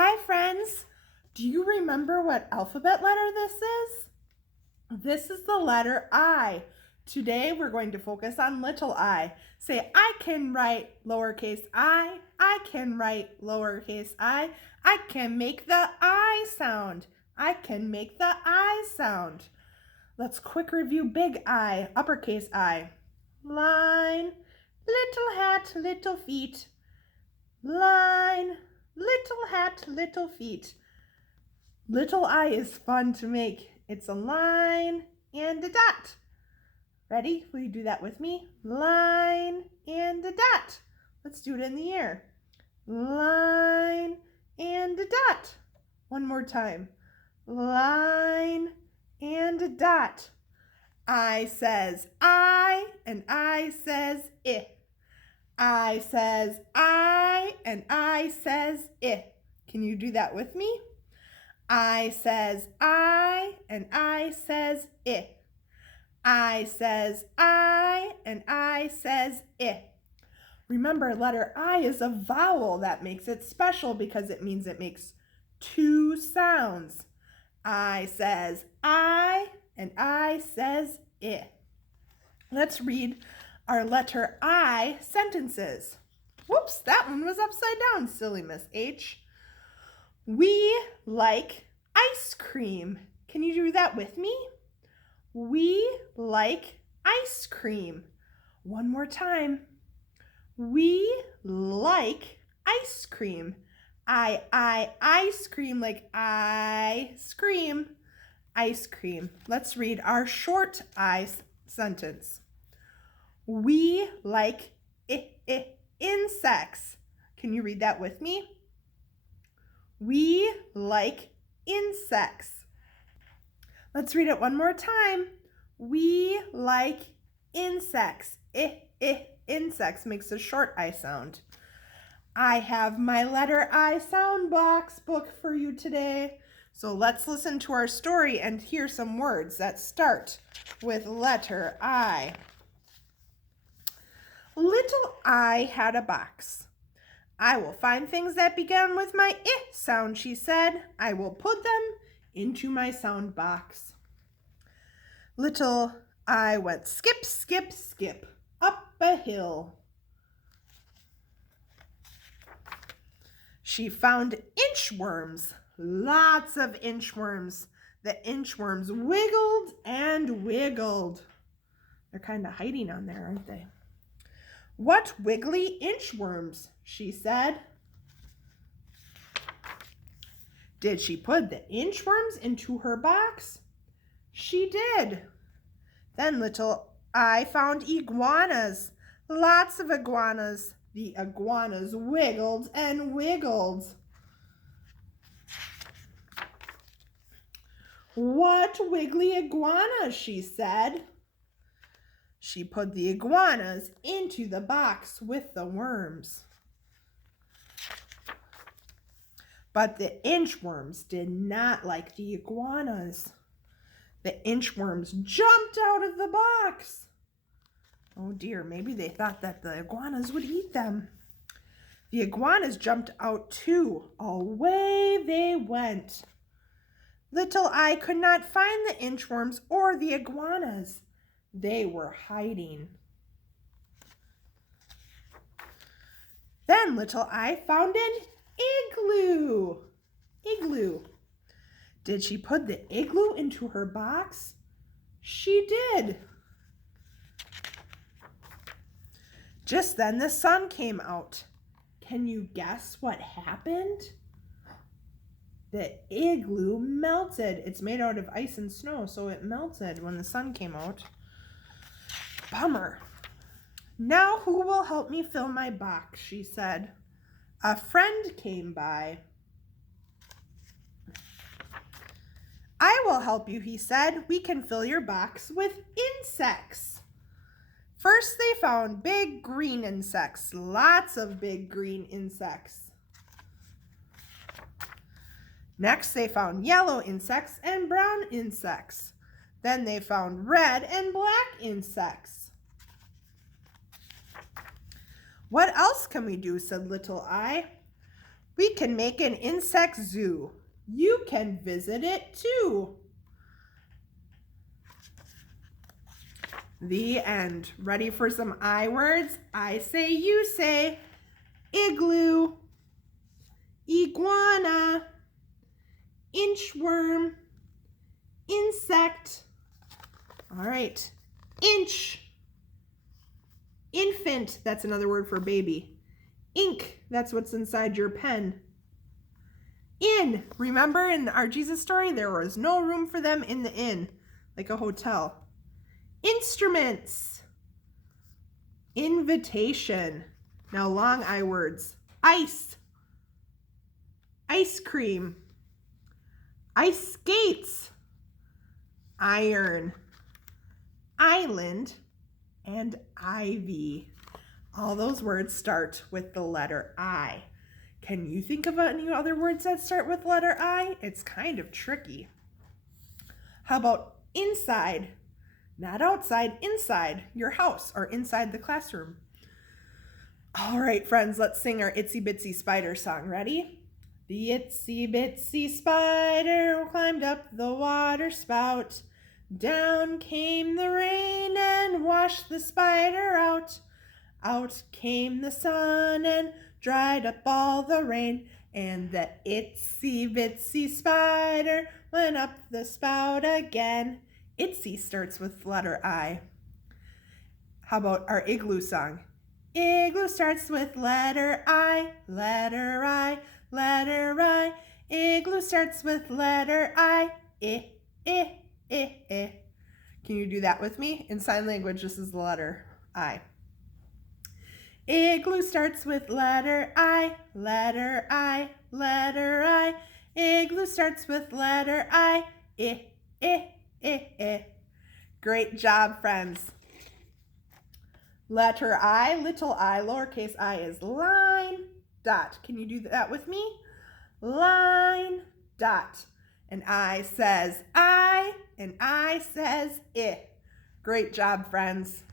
Hi friends! Do you remember what alphabet letter this is? This is the letter I. Today we're going to focus on little I. Say, I can write lowercase I can write lowercase I can make the I sound. I can make the I sound. Let's quick review big I, uppercase I. Line, little hat, little feet. Line, little hat, little feet. Little I is fun to make. It's a line and a dot. Ready? Will you do that with me? Line and a dot. Let's do it in the air. Line and a dot. One more time. Line and a dot. I says I and I says I. I says I and I says I. Can you do that with me? I says I and I says I. I says I and I says I. Remember, letter I is a vowel. That makes it special because it means it makes two sounds. I says I and I says I. Let's read our letter I sentences. Whoops, that one was upside down, silly Miss H. We like ice cream. Can you do that with me? We like ice cream. One more time. We like ice cream. Ice cream, like I scream. Ice cream. Let's read our short I sentence. We like insects. Can you read that with me? We like insects. Let's read it one more time. We like insects. Insects makes a short I sound. I have my letter I sound box book for you today. So let's listen to our story and hear some words that start with letter I. Little I had a box. I will find things that began with my I sound, she said. I will put them into my sound box. Little I went skip, skip, skip up a hill. She found inchworms, lots of inchworms. The inchworms wiggled and wiggled. They're kind of hiding on there, aren't they? What wiggly inchworms, she said. Did she put the inchworms into her box? She did. Then little I found iguanas, lots of iguanas. The iguanas wiggled and wiggled. What wiggly iguanas, she said. She put the iguanas into the box with the worms. But the inchworms did not like the iguanas. The inchworms jumped out of the box. Oh dear, maybe they thought that the iguanas would eat them. The iguanas jumped out too. Away they went. Little I could not find the inchworms or the iguanas. They were hiding. Then little I found an igloo. Igloo. Did she put the igloo into her box? She did. Just then the sun came out. Can you guess what happened? The igloo melted. It's made out of ice and snow, so it melted when the sun came out. Bummer. Now who will help me fill my box, she said. A friend came by. I will help you, he said. We can fill your box with insects. First they found big green insects, lots of big green insects. Next they found yellow insects and brown insects. Then they found red and black insects. What else can we do, said little I. We can make an insect zoo. You can visit it too. The end. Ready for some I words? I say, you say. Igloo, iguana, inchworm, insect. All right. Inch, infant, that's another word for baby. Ink, that's what's inside your pen. Inn, remember in our Jesus story, there was no room for them in the inn, like a hotel. Instruments, invitation. Now long I words. Ice, ice cream, ice skates, iron, island, and ivy. All those words start with the letter I. Can you think of any other words that start with letter I? It's kind of tricky. How about inside? Not outside, inside your house or inside the classroom. All right, friends, let's sing our Itsy Bitsy Spider song. Ready? The itsy bitsy spider climbed up the water spout. Down came the rain and washed the spider out. Out came the sun and dried up all the rain. And the itsy bitsy spider went up the spout again. Itsy starts with letter I. How about our igloo song? Igloo starts with letter I, letter I, letter I. Igloo starts with letter I, I, I, I, I. Can you do that with me? In sign language, this is the letter I. Igloo starts with letter I, letter I, letter I. Igloo starts with letter I, I, I, I, I. Great job, friends. Letter I, little I, lowercase I is line, dot. Can you do that with me? Line, dot. And I says I, and I says I. Great job, friends.